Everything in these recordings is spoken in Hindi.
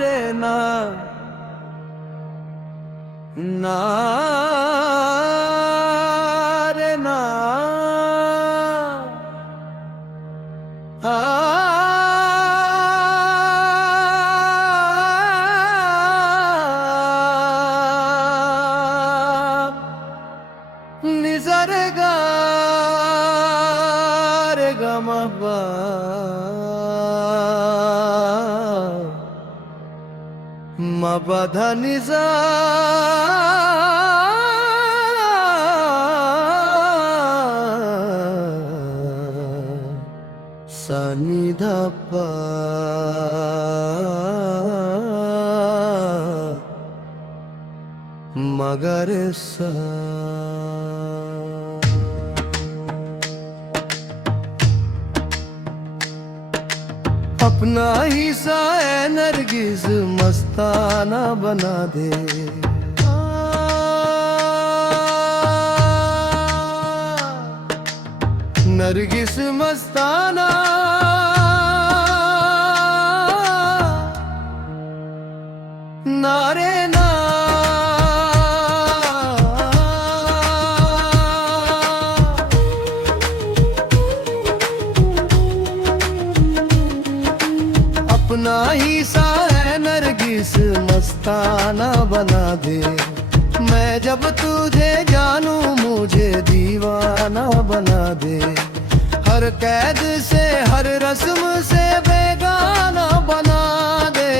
रे ना ना रे ना निजरे गा रे गा मबा मबधा निजा सनि धपा मगर सा अपना ही सा नरगिस मस्ताना बना दे नरगिस मस्ताना नारे ना अपना ही सा है नरगिस मस्ताना बना दे मैं जब तुझे जानूं मुझे दीवाना बना दे हर कैद से हर रस्म से बेगाना बना दे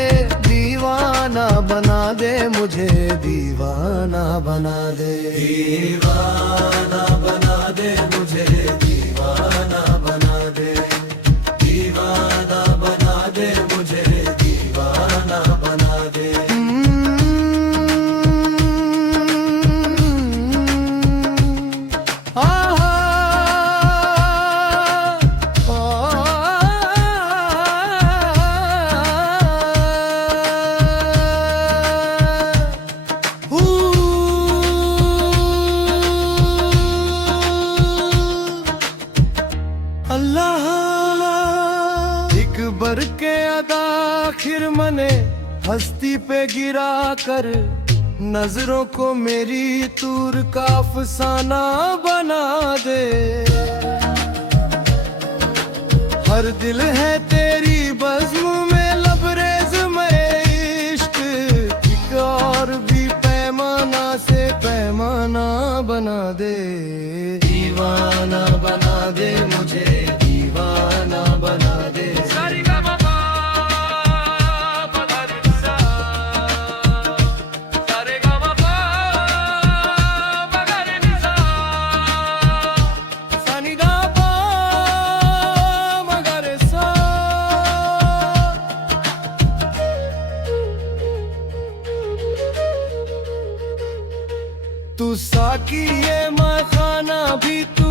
दीवाना बना दे मुझे दीवाना बना दे दीवाना बना दे मुझे दीवाना बना दे दीवाना बना दे मुझे दीवाना बना दे अल्लाह एक बर के अदा आखिर मने हस्ती पे गिरा कर नजरों को मेरी तूर का अफसाना बना दे हर दिल है तेरी बज़्म में लबरेज में इश्क एक और भी पैमाना से पैमाना बना दे दीवाना बना दे मुझे दीवाना बना दे तू साकी ये मैं खाना भी तू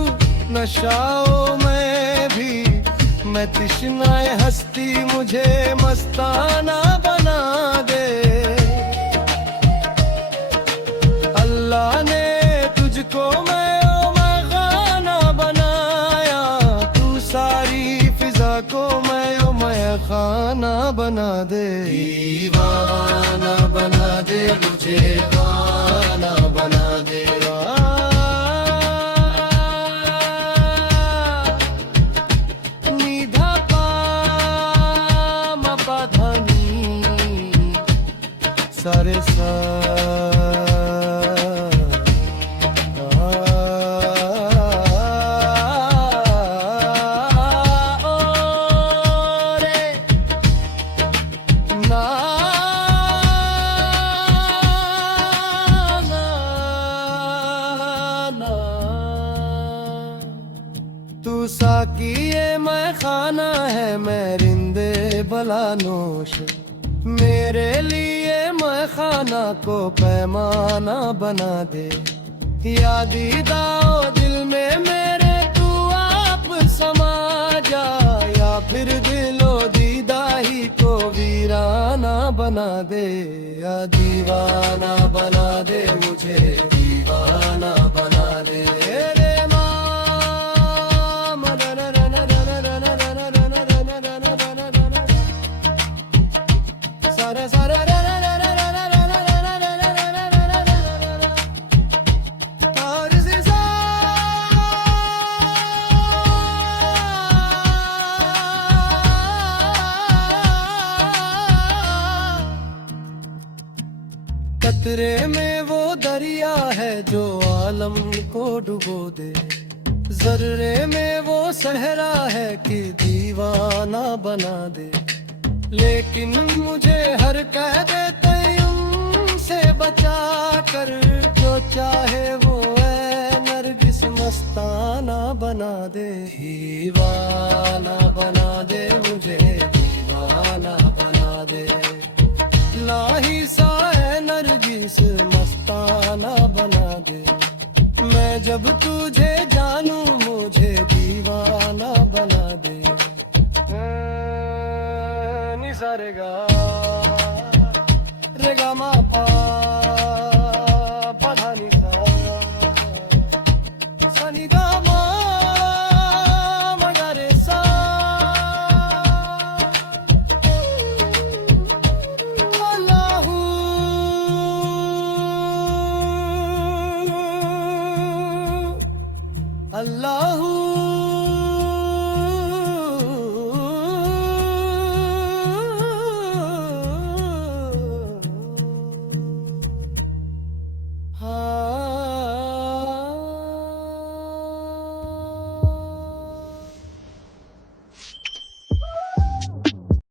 नशाओ मैं भी मैं तिश्नाए हस्ती मुझे मस्ताना बना दे अल्लाह ने तुझको मैं खाना बनाया तू सारी फिजा को मैं खाना बना दे दीवाना बना दे मुझे खाना बना दे निधा पा मपा धनी सारे सा तू साकी ये मैं खाना है मैं रिंदे भला नोश मेरे लिए मैं खाना को पैमाना बना दे यादीदा दिल में मेरे तू आप समा जा या फिर दिलो दीदा ही को वीराना बना दे या दीवाना बना दे मुझे दीवाना बना दे रे माँ जो आलम को डुबो दे, जर्रे में वो सहरा है कि दीवाना बना दे। लेकिन मुझे हर कैद तय्युम से बचा कर, जो चाहे वो ऐ नरगिस मस्ताना बना दे। दीवाना बना दे मुझे, दीवाना बना दे। लाही सा ऐ नरगिस मस्ताना बना दे। मैं जब तुझे